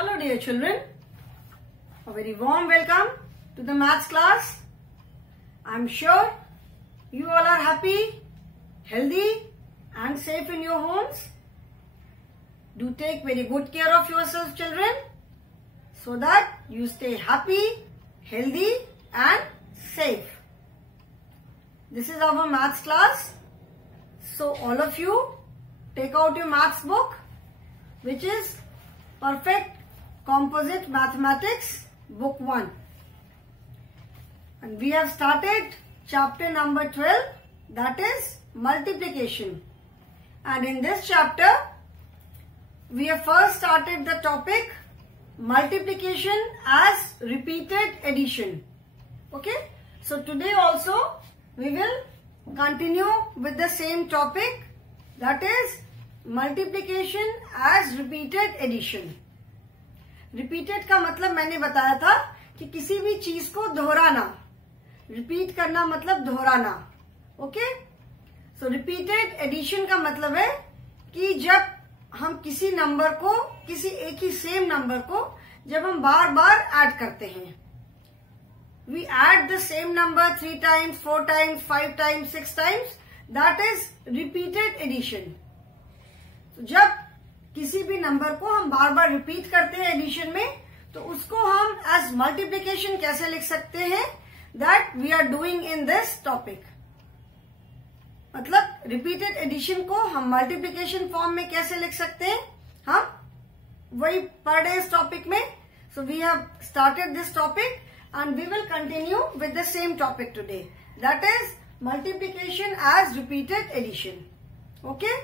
Hello dear children, a very warm welcome to the maths class. I am sure you all are happy, healthy and safe in your homes. Do take very good care of yourself children so that you stay happy, healthy and safe. This is our maths class. So all of you take out your maths book, which is Perfect Composite Mathematics Book 1. And we have started chapter number 12, that is multiplication. And in this chapter, we have first started the topic multiplication as repeated addition. Okay. So today also we will continue with the same topic, that is multiplication as repeated addition. Repeated का मतलब मैंने बताया था कि किसी भी चीज को दोहराना, रिपीट करना मतलब दोहराना. ओके. सो रिपीटेड एडिशन का मतलब है कि जब हम किसी नंबर को, किसी एक ही सेम नंबर को जब हम बार बार ऐड करते हैं, we add the same number 3 times, 4 times, 5 times, 6 times, that is repeated addition. जब किसी भी नंबर को हम बार बार रिपीट करते हैं एडिशन में, तो उसको हम एज मल्टीप्लिकेशन कैसे लिख सकते हैं, that we are doing in this topic. मतलब रिपीटेड एडिशन को हम मल्टीप्लिकेशन फॉर्म में कैसे लिख सकते हैं, हम वही पढ़ रहे इस टॉपिक में. So we have started this topic and we will continue with the same topic today, that is multiplication as repeated addition. Okay,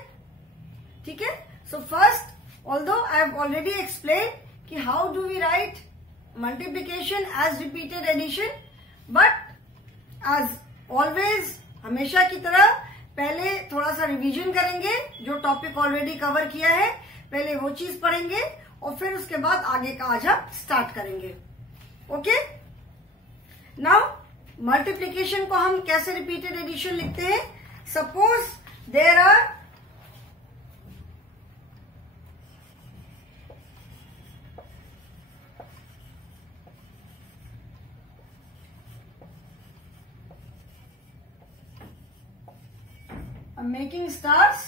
ठीक है. So first, although I have already explained कि how do we write multiplication as repeated addition, but as always हमेशा की तरह पहले थोड़ा सा revision करेंगे. जो टॉपिक ऑलरेडी कवर किया है पहले वो चीज पढ़ेंगे और फिर उसके बाद आगे का आज हम स्टार्ट करेंगे. ओके. नाउ मल्टीप्लिकेशन को हम कैसे रिपीटेड एडिशन लिखते हैं. Suppose there are I'm making stars.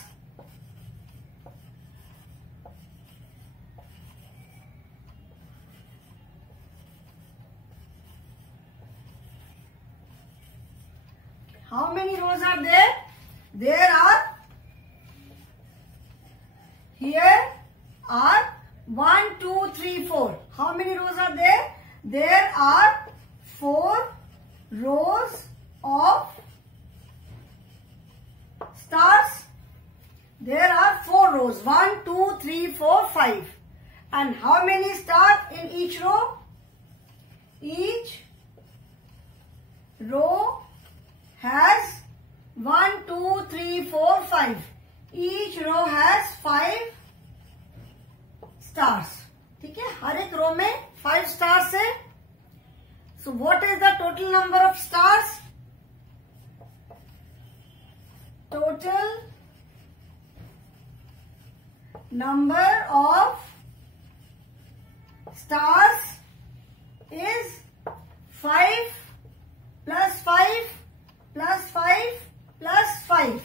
How many rows are there? There are, here are 1, 2, 3, 4. How many rows are there? There are 4 rows of stars. There are 4 rows, 1, 2, 3, 4, 5. And how many stars in each row? Each row has 1, 2, 3, 4, 5. Each row has 5 stars. ठीक है, हर एक रो में 5 stars है. So what is the total number of stars? Total number of stars is 5 plus 5 plus 5 plus 5.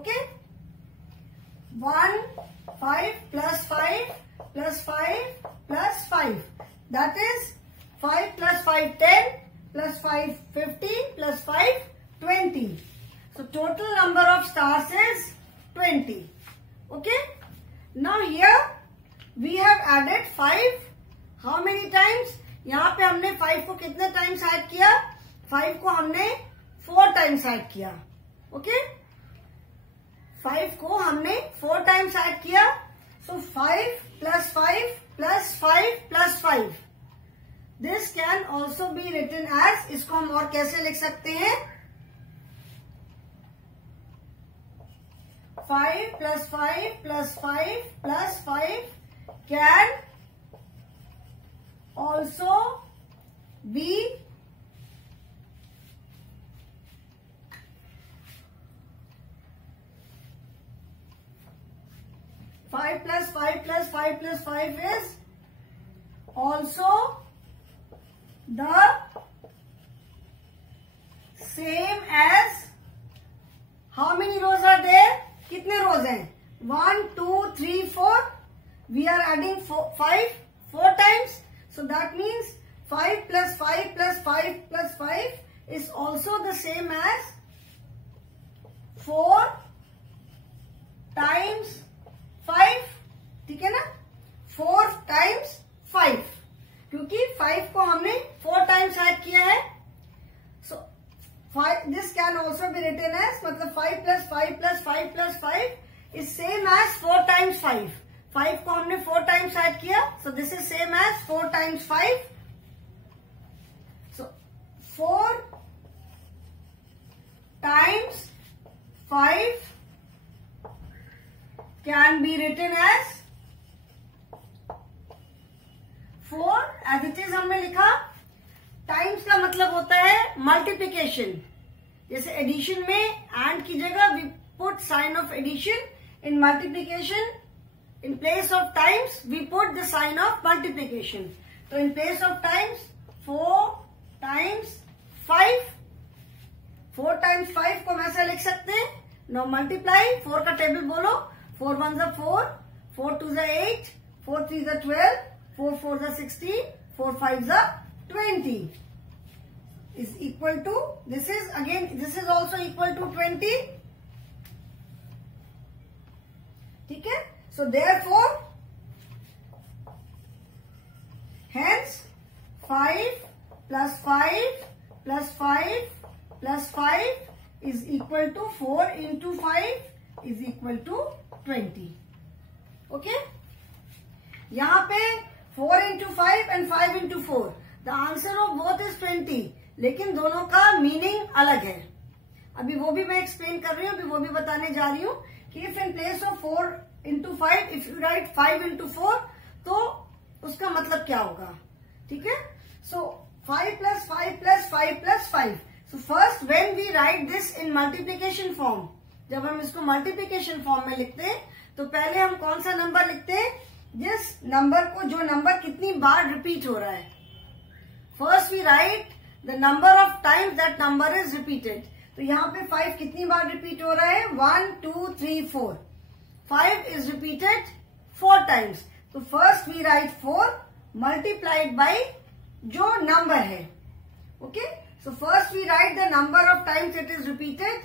Okay. 1, 5 plus 5 plus 5 plus 5. That is 5 plus 5, 10 plus 5, 15 plus 5, 20. So total number of stars is 20. Okay. Now here we have added 5. How many times? यहाँ पे हमने 5 को कितने times add किया? 5 को हमने 4 times add किया. Okay. 5 को हमने 4 टाइम्स ऐड किया. So 5 plus 5 plus 5 plus 5. This can also be written as, इसको हम और कैसे लिख सकते हैं? 5 plus 5 plus 5 plus 5 can also be 5 plus 5 plus 5 plus 5 is also the same as, how many rows are there? कितने rows हैं? 1, 2, 3, 4. We are adding 5 times. So that means 5 plus 5 plus 5 plus 5 is also the same as 4 times 5. ठीक है ना? 4 times 5. क्योंकि 5 को हमने 4 times add किया है. So 5, this can also be written as, मतलब 5 plus 5 plus 5 plus 5 is same as 4 times 5. 5 को हमने 4 times add किया. So this is same as 4 times 5. So 4 times 5 can be written as 4 as it is. हमने लिखा. Times का मतलब होता है मल्टीप्लिकेशन. जैसे एडिशन में एंड की जगह we put sign of addition. In multiplication in place of times we put the sign of multiplication. So in place of times 4 times 5. 4 times 5 को हम ऐसा लिख सकते हैं. Now multiply. 4 का टेबल बोलो. 4 1 4, 4 2 8, 4 3 12, 4 4 16, 4 5 20 is equal to, this is also equal to 20. ठीक है. So therefore, hence 5 plus 5 plus 5 plus 5 is equal to 4 into 5 is equal to 20. Okay? यहाँ पे 4 into 5 and 5 into 4. The answer of both is 20. लेकिन दोनों का meaning अलग है. अभी वो भी मैं एक्सप्लेन कर रही हूँ. अभी वो भी बताने जा रही हूँ कि if in place of 4 into 5, if you write 5 into 4, तो उसका मतलब क्या होगा. ठीक है. So 5 plus 5 plus 5 plus 5. So first when we write this in multiplication form, जब हम इसको multiplication form में लिखते हैं तो पहले हम कौन सा नंबर लिखते हैं? जिस नंबर को, जो नंबर कितनी बार रिपीट हो रहा है. First we write the number of times that number is repeated. तो यहाँ पे 5 कितनी बार रिपीट हो रहा है? 1 2 3 4. 5 is repeated 4 times. So first we write 4 multiplied by जो number है. Okay. So first we write the number of times it is repeated.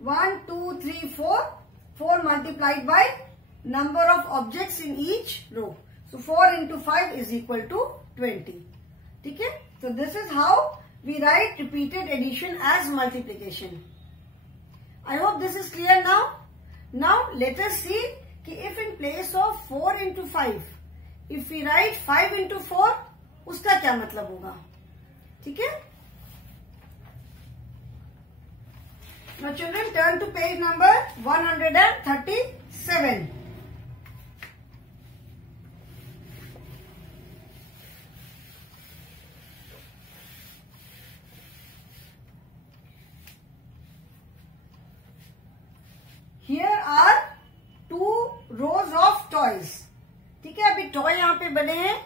1 2 3 4. 4 multiplied by number of objects in each row. So 4 into 5 is equal to 20. ठीक है. So this is how we write repeated addition as multiplication. I hope this is clear now. Now let us see कि if in place of 4 into 5, if we write 5 into 4, उसका क्या मतलब होगा. ठीक है. Now children, turn to page number 137. Here are 2 rows of toys. ठीक है. अभी टॉय यहाँ पे बने हैं.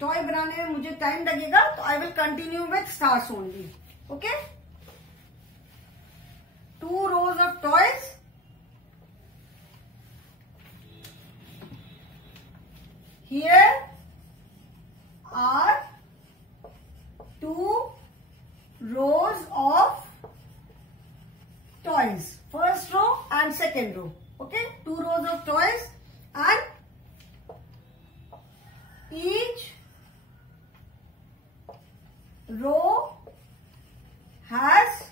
टॉय बनाने में मुझे टाइम लगेगा, तो I will continue with stars only. Okay. 2 rows of toys. Here are 2 rows of toys. First row and second row. Okay. 2 rows of toys and each row has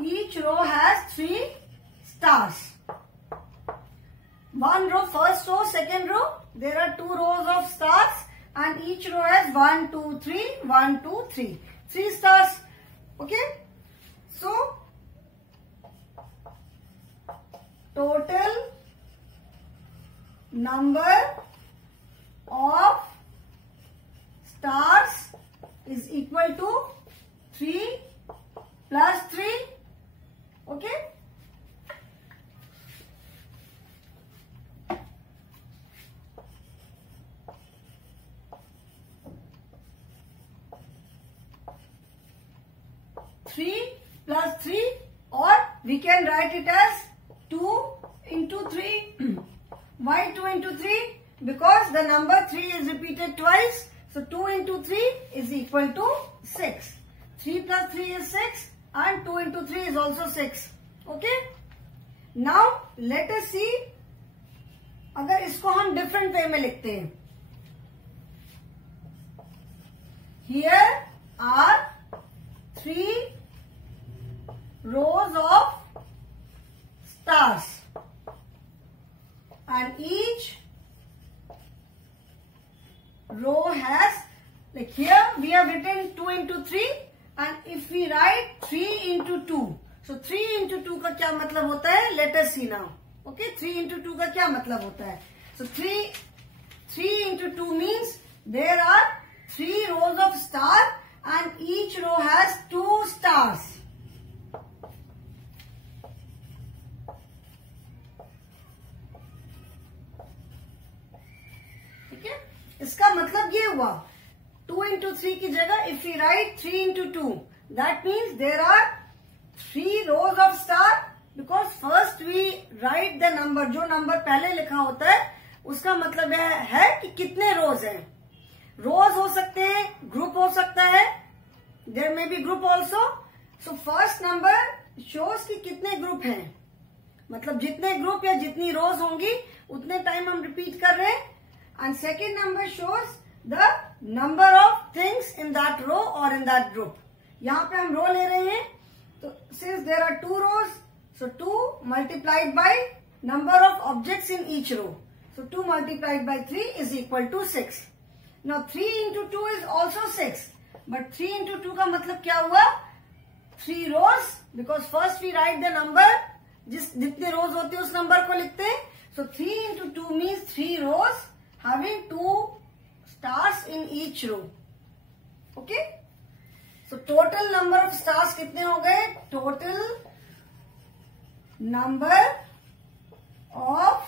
each row has 3 stars. One row, first row, second row, there are 2 rows of stars and each row has 1 2 3 1 2 3 3 stars. Okay. So total number of stars is equal to 3 plus 3. 3 plus 3, or we can write it as 2 into 3. Why 2 into 3? Because the number 3 is repeated twice. So 2 into 3 is equal to 6. 3 plus 3 is 6 and 2 into 3 is also 6. Okay. Now let us see, अगर इसको हम different way में लिखते हैं. Here are 3 rows of stars and each row has, like here we have written 2 into 3, and if we write 3 into 2, so 3 into 2 का क्या मतलब होता है? Let us see now. Okay, 3 into 2 का क्या मतलब होता है? So 3 into 2 means there are 3 rows of star and each row has 2 stars. ठीक है, इसका मतलब ये हुआ 2 into 3 की जगह if we write 3 into 2, that means there are 3 rows of star, because first we write the number, जो number पहले लिखा होता है उसका मतलब है कि कितने रोज हैं. रोज हो सकते हैं, ग्रुप हो सकता है, there may be group also. So first number shows कि कितने ग्रुप हैं, मतलब जितने ग्रुप या जितनी रोज होंगी उतने टाइम हम रिपीट कर रहे हैं. And second number shows the number of things in that row or in that group. यहाँ पे हम रो ले रहे हैं, तो since there are 2 rows, so 2 multiplied by number of objects in each row. So 2 multiplied by 3 is equal to 6. Now 3 into 2 is also 6. But 3 into 2 का मतलब क्या हुआ? 3 rows, because first we write the number, जितने rows होते हैं उस number को लिखते हैं. So 3 into 2 means 3 rows having 2 stars in each row. Okay? So total number of stars कितने हो गए? Total number of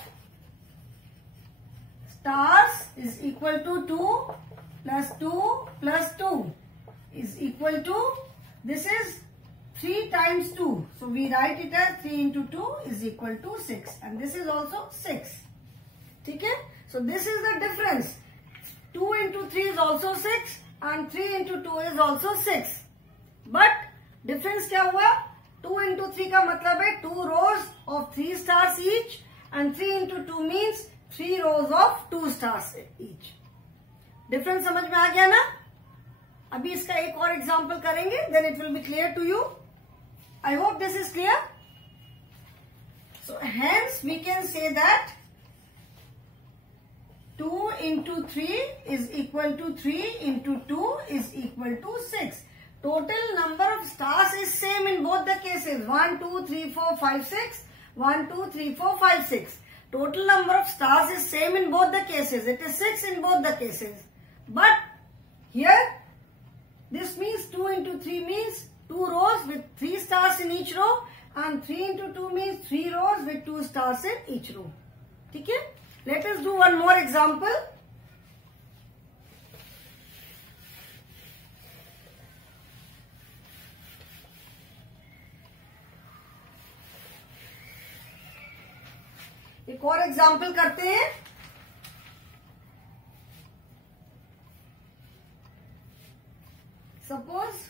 stars is equal to 2 plus 2 plus 2 is equal to, this is 3 times 2. So we write it as 3 into 2 is equal to 6, and this is also 6. ठीक है? So this is the difference. 2 into 3 is also 6 and 3 into 2 is also 6. But difference क्या हुआ? 2 into 3 का मतलब है 2 rows of 3 stars each, and 3 into 2 means 3 rows of 2 stars each. Difference समझ में आ गया ना? अभी इसका एक और एग्जाम्पल करेंगे, then it will be clear to you. I hope this is clear. So hence we can say that 2 into 3 is equal to 3 into 2 is equal to 6. Total number of stars is same in both the cases. 1, 2, 3, 4, 5, 6. 1, 2, 3, 4, 5, 6. Total number of stars is same in both the cases. It is 6 in both the cases. But here, this means 2 into 3 means 2 rows with 3 stars in each row, and 3 into 2 means 3 rows with 2 stars in each row. ठीक है? Let us do one more example. एक और example करते हैं. Suppose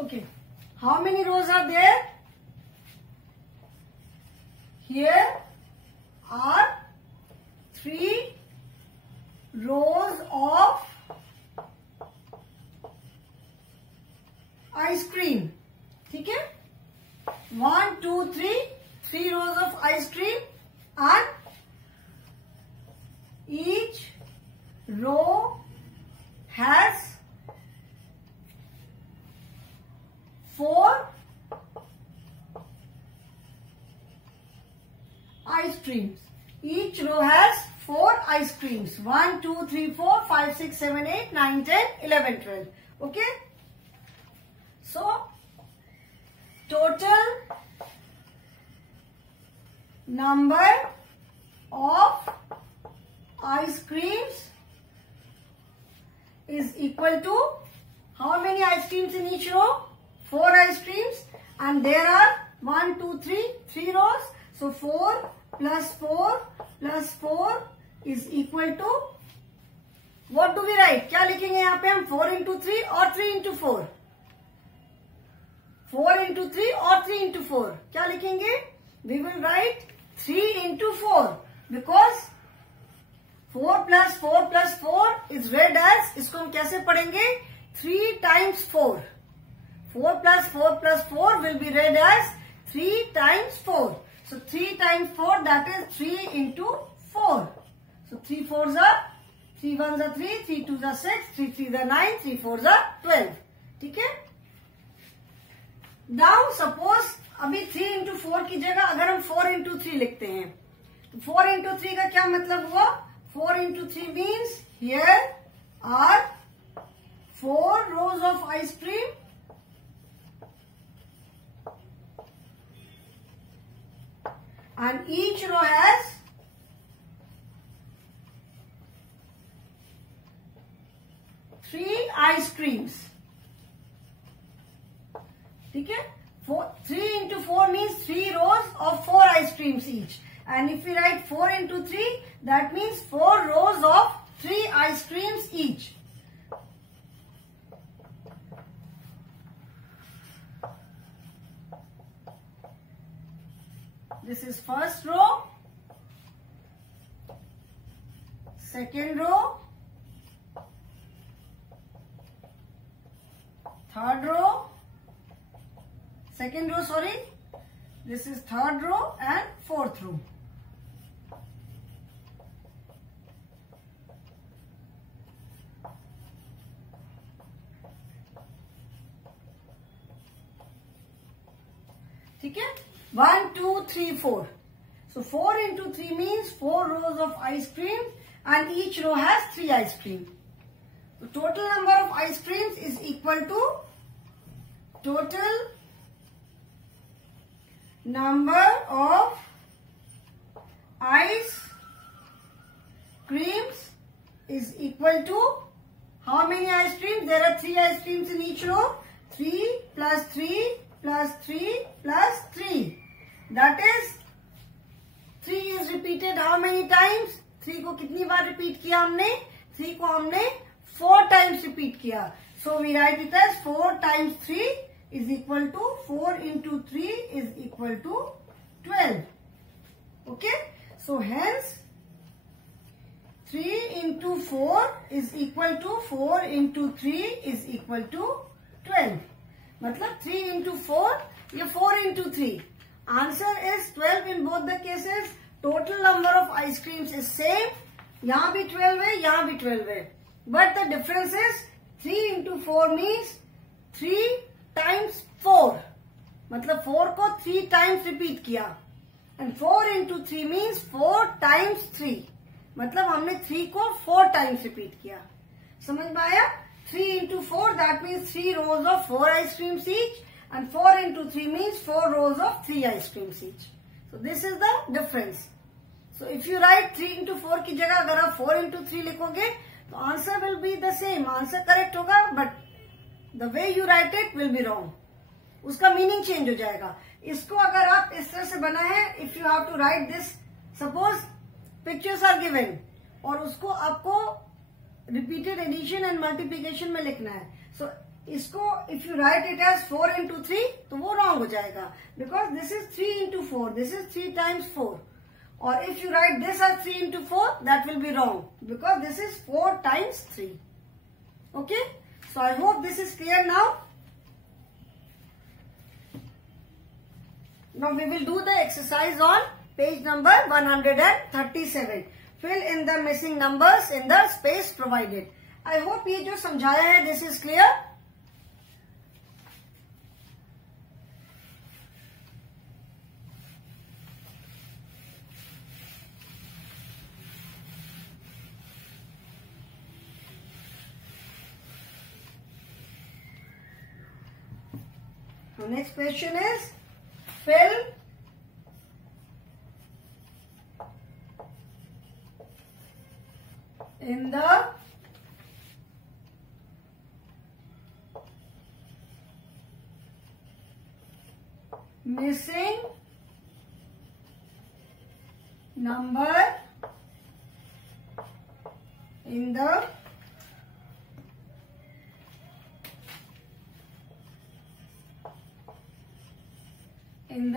Okay, how many rows are there? Here are 3 rows of ice cream, ठीक है, 1 2 3 3 rows of ice cream and each row has 4 ice creams. Each row has 4 ice creams. 1 2 3 4 5 6 7 8 9 10 11 12. Okay, so total number of ice creams is equal to how many ice creams in each row? 4 ice creams, and there are 1 2 3 rows. So 4 plus 4 plus 4 is equal to, what do we write? क्या लिखेंगे यहाँ पे हम? 4 into 3 और 3 into 4? 4 into 3 और 3 into 4? क्या लिखेंगे? We will write 3 into 4 because 4 plus 4 plus 4 is read as, इसको हम कैसे पढ़ेंगे? 3 times 4. 4 plus 4 plus 4 will be read as 3 times 4. So 3 times 4, that is 3 into 4. So 3 4s are, 3 1s are 3, 3 2s are 6, 3 3s are 9, 3 4s are 12. ठीक है? Now suppose अभी 3 into 4 की जगह अगर हम 4 into 3 लिखते हैं, तो 4 into 3 का क्या मतलब हुआ? 4 into 3 means here are 4 rows of ice cream and each row has 3 ice creams. ठीक है, 3 into 4 means 3 rows of 4 ice creams each, and if we write 4 into 3, that means 4 rows of 3 ice creams each. This is first row, second row, third row, second row, sorry, this is third row and fourth row. ठीक है, 1 2 3 4. So 4 into 3 means 4 rows of ice cream and each row has 3 ice cream. The total number of ice creams is equal to total number of ice creams is equal to how many ice creams? There are 3 ice creams in each row. 3 plus 3 plus 3 plus 3. That is 3 is repeated how many times? 3 को कितनी बार repeat किया हमने? 3 को हमने 4 times repeat किया. So we write it as 4 times 3 is equal to 4 into 3 is equal to 12. Okay. So hence 3 into 4 is equal to 4 into 3 is equal to 12. मतलब 3 into 4 या 4 into 3. Answer is 12 in both the cases. Total number of ice creams is same. यहाँ भी 12 है, यहाँ भी 12 है. But the difference is 3 into 4 means 3 times 4. मतलब 4 को 3 times repeat किया. And 4 into 3 means 4 times 3. मतलब हमने 3 को 4 times repeat किया. समझ में आया? 3 into 4, that means 3 rows of 4 ice creams each, and 4 into 3 means 4 rows of 3 ice creams each. So this is the difference. So if you write 3 into 4 की जगह अगर आप 4 into 3 लिखोगे तो answer will be the same. Answer correct होगा, but the way you write it will be wrong. उसका meaning change हो जाएगा. इसको अगर आप इस तरह से बनाए, if you have to write this, suppose pictures are given और उसको आपको repeated addition and multiplication में लिखना है. So इसको if you write it as 4 into 3 तो वो wrong हो जाएगा, because this is 3 into 4, this is 3 times 4. Or if you write this as 3 into 4, that will be wrong, because this is 4 times 3. Okay, so I hope this is clear now. Now we will do the exercise on page number 137. Fill in the missing numbers in the space provided. I hope ये जो समझाया है this is clear. The next question is fill in the missing number in the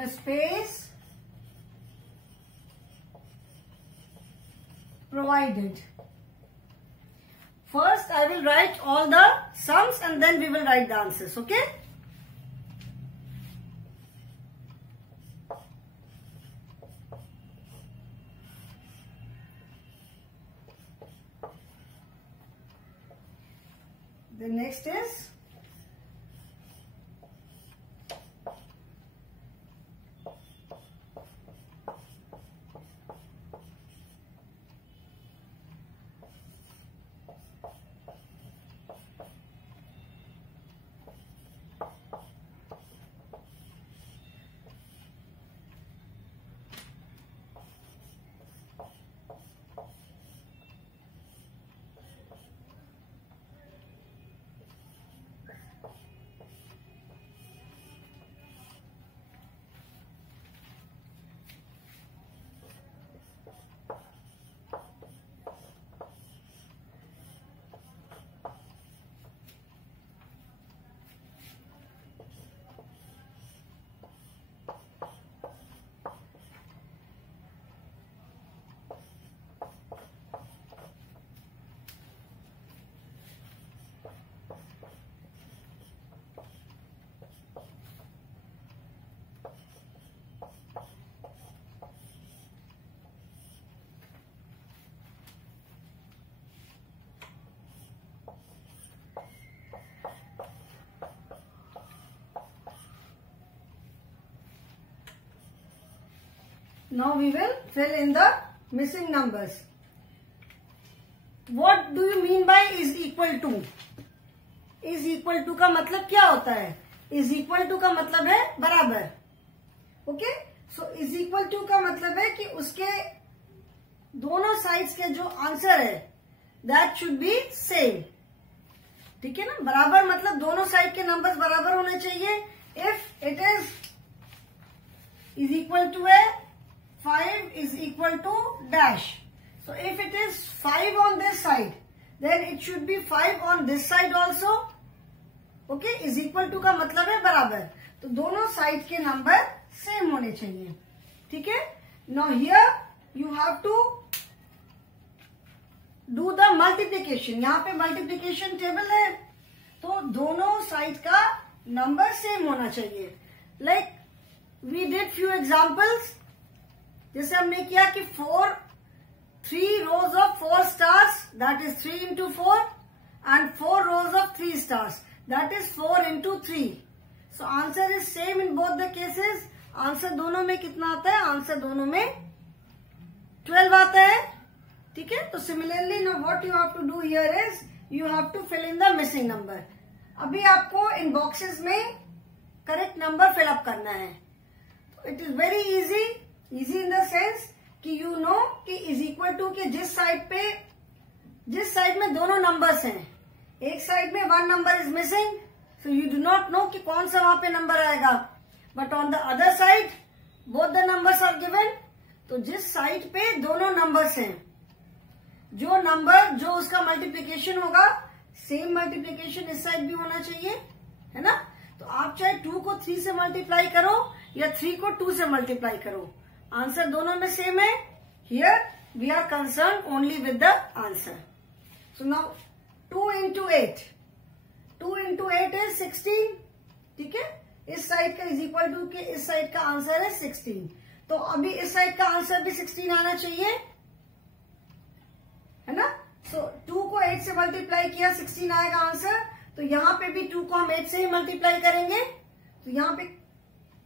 space provided. First, I will write all the sums and then we will write the answers, okay? The next is now we will fill in the missing numbers. What do you mean by is equal to? Is equal to का मतलब क्या होता है? Is equal to का मतलब है बराबर. Okay? So is equal to का मतलब है कि उसके दोनों साइड्स के जो आंसर है that should be same. ठीक है ना? बराबर मतलब दोनों साइड के नंबर्स बराबर होने चाहिए. If it is equal to a 5 is equal to dash. So if it is 5 on this side, then it should be 5 on this side also. Okay, is equal to का मतलब है बराबर. तो दोनों साइड के नंबर सेम होने चाहिए. ठीक है? Now here you have to do the multiplication. यहाँ पे multiplication table है, तो दोनों साइड का नंबर सेम होना चाहिए. Like we did few examples. जैसे हमने किया कि 3 rows of 4 stars, that is 3 into 4, and 4 rows of 3 stars, that is 4 into 3. So answer is same in both the cases. Answer दोनों में कितना आता है? Answer दोनों में 12 आता है. ठीक है? तो similarly now what you have to do here is you have to fill in the missing number. अभी आपको इन boxes में correct number fill up करना है. तो it is very easy. Easy in the sense कि you know कि is equal to के जिस साइड में दोनों नंबर्स हैं, एक साइड में 1 number is missing, so you do not know कि कौन सा वहां पे नंबर आएगा. But on the other side both the numbers are given. तो जिस साइड पे दोनों नंबर्स हैं, जो नंबर जो उसका मल्टीप्लीकेशन होगा सेम मल्टीप्लीकेशन इस साइड भी होना चाहिए, है ना? तो आप चाहे 2 को 3 से मल्टीप्लाई करो या 3 को 2 से मल्टीप्लाई करो, आंसर दोनों में सेम है. Here we are concern only with the answer. So now 2 into 8 is 16. ठीक है? इस साइड साइड का इज इक्वल टू के इस साइड का आंसर है 16। तो अभी इस साइड का आंसर भी 16 आना चाहिए, है ना। सो 2 को 8 से मल्टीप्लाई किया 16 आएगा आंसर। तो यहाँ पे भी 2 को हम 8 से ही मल्टीप्लाई करेंगे। तो यहाँ पे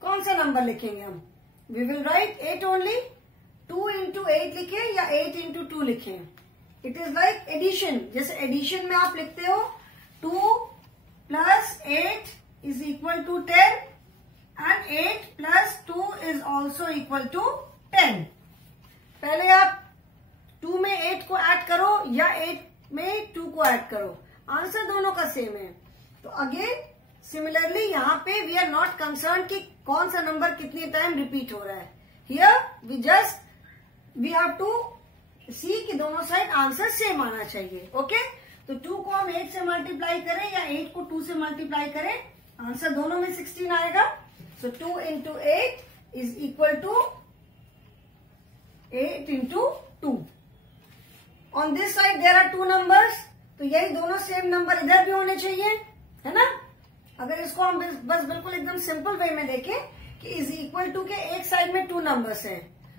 कौन सा नंबर लिखेंगे हम? We will write 8 only. 2 into 8 लिखे या 8 इंटू 2 लिखे। It is like addition. जैसे एडिशन में आप लिखते हो 2 plus 8 is equal to 10 and 8 plus 2 is also equal to 10। पहले आप 2 में 8 को ऐड करो या 8 में 2 को ऐड करो, आंसर दोनों का सेम है। तो अगेन सिमिलरली यहाँ पे वी आर नॉट कंसर्न कि कौन सा नंबर कितनी टाइम रिपीट हो रहा है। हियर वी हैव टू सी कि दोनों साइड आंसर सेम आना चाहिए। ओके, तो 2 को हम 8 से मल्टीप्लाई करें या 8 को 2 से मल्टीप्लाई करें, आंसर दोनों में 16 आएगा। So 2 into 8 is equal to 8 into 2। On this side there are 2 numbers, तो यही दोनों सेम नंबर इधर भी होने चाहिए, है ना। अगर इसको हम बस बिल्कुल एकदम सिंपल वे में देखें कि इज इक्वल टू के एक साइड में 2 नंबर्स है,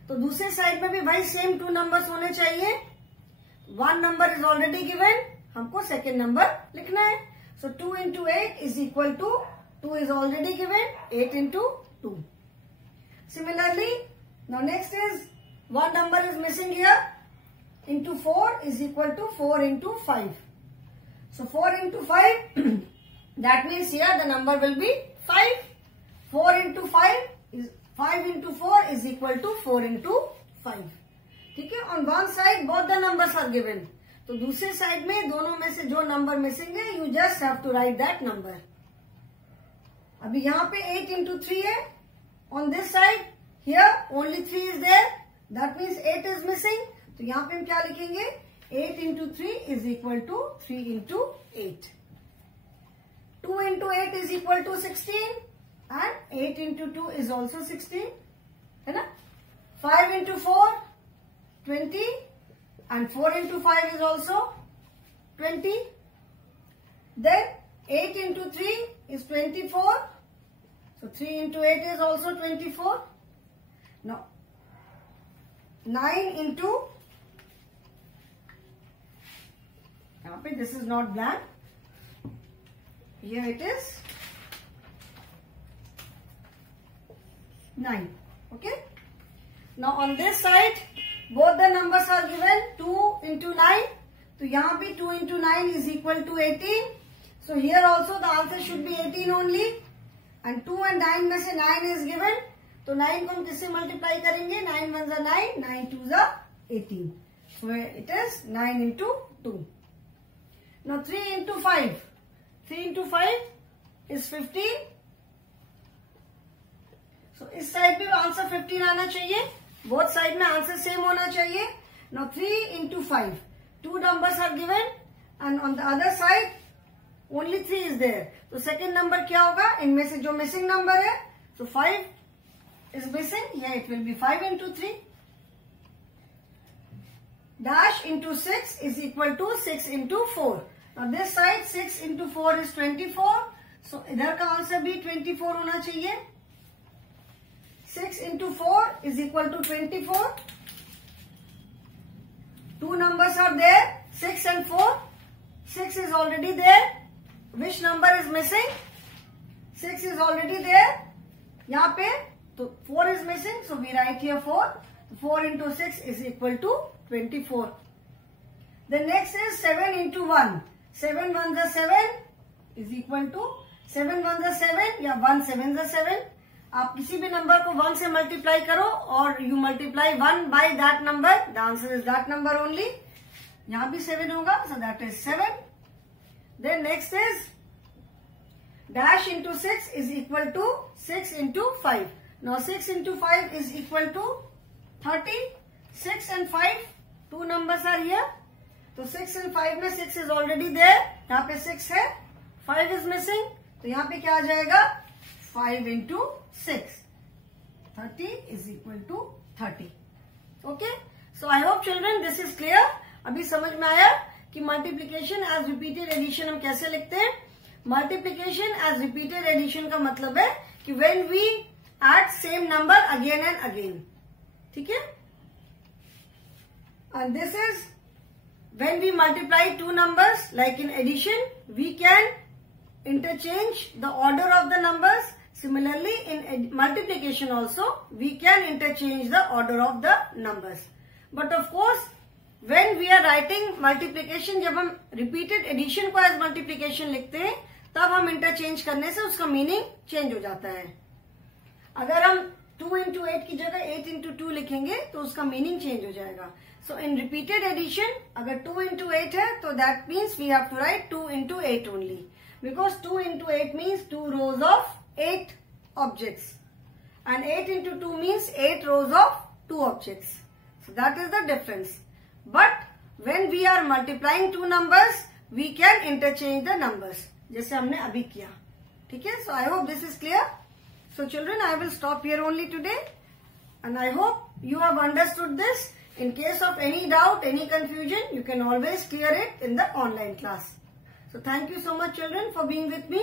तो दूसरे साइड में भी भाई सेम 2 नंबर्स होने चाहिए। 1 नंबर इज ऑलरेडी गिवन, हमको सेकेंड नंबर लिखना है। So 2 into 8 is equal to 2 is already given, 8 into 2. Similarly, now next is one number is missing here. Into 4 is equal to 4 into 5. So 4 into 5, that means here the number will be 5. 4 into 5 is 5 into 4 is equal to 4 into 5. ठीक है, on one side both the numbers are given. तो दूसरे side में दोनों में से जो number missing है, you just have to write that number. अभी यहाँ पे 8 into 3 है, on this side here only 3 is there, that means 8 is missing. तो यहाँ पे हम क्या लिखेंगे? 8 into 3 is equal to 3 into 8. 2 into 8 is equal to 16 and 8 into 2 is also 16, है ना। 5 into 4 20 and 4 into 5 is also 20. Then 8 into 3 is 24. So 3 into 8 is also 24. Now 9 into, यहाँ पे this is not blank, here it is 9. Okay. Now on this side both the numbers are given, 2 into 9. तो यहाँ भी 2 into 9 is equal to 18. So here also the answer should be 18 only. And 2 and 9 में से 9 is given. तो 9 को हम किससे multiply करेंगे? 9 1 जा 9, 9 2 जा 18. So it is 9 into 2. Now 3 into 5. 3 into 5 is 15. So इस साइड भी आंसर 15 आना चाहिए. बोथ साइड में आंसर सेम होना चाहिए. Now 3 into 5. 2 numbers are given and on the other side only 3 is there. तो सेकेंड नंबर क्या होगा? इनमें से जो मिसिंग नंबर है, so 5 is missing. Yeah, it will be 5 into 3. Dash into 6 is equal to 6 into 4. Now this side 6 into 4 is 24. So इधर का answer भी 24 होना चाहिए. 6 into 4 is equal to 24. 2 numbers are there, 6 and 4. 6 is already there. Which number is missing? 6 is already there. यहाँ पे तो 4 is missing, so we write here 4. 4 into 6 is equal to 24. The next is 7 into 1. 7 1 is 7 is equal to 7 1 is 7 या 1 7 is 7. आप किसी भी number को 1 से multiply करो और you multiply 1 by that number, the answer is that number only. यहां भी 7 होगा, so that is 7. Then next is dash into 6 is equal to 6 into 5. Now 6 into 5 is equal to 30. 6 and 5 2 numbers are here. तो 6 and 5 में 6 is already there. यहाँ पे 6 है, 5 is missing. तो यहाँ पे क्या आ जाएगा? 5 into 6. 30 is equal to 30. Okay. So I hope children this is clear. अभी समझ में आया कि मल्टीप्लीकेशन एज रिपीटेड एडिशन हम कैसे लिखते हैं. मल्टीप्लीकेशन एज रिपीटेड एडिशन का मतलब है कि when we add same number again and again. ठीक है? And this is when we multiply two numbers, like in addition, we can interchange the order of the numbers. Similarly, in multiplication also, we can interchange the order of the numbers. But of course, when we are writing multiplication, जब हम repeated addition को as multiplication लिखते हैं, तब हम interchange करने से उसका meaning change हो जाता है. अगर हम 2 into 8 की जगह 8 into 2 लिखेंगे तो उसका मीनिंग चेंज हो जाएगा. सो इन रिपीटेड एडिशन अगर 2 into 8 है तो that means we have to write 2 into 8 only, because 2 into 8 means 2 rows of 8 objects and 8 into 2 means 8 rows of 2 objects. So that is the difference. But when we are multiplying two numbers, we can interchange the numbers, जैसे हमने अभी किया. ठीक है? So I hope this is clear. So children, I will stop here only today, and I hope you have understood this. In case of any doubt, any confusion, you can always clear it in the online class. So thank you so much children for being with me.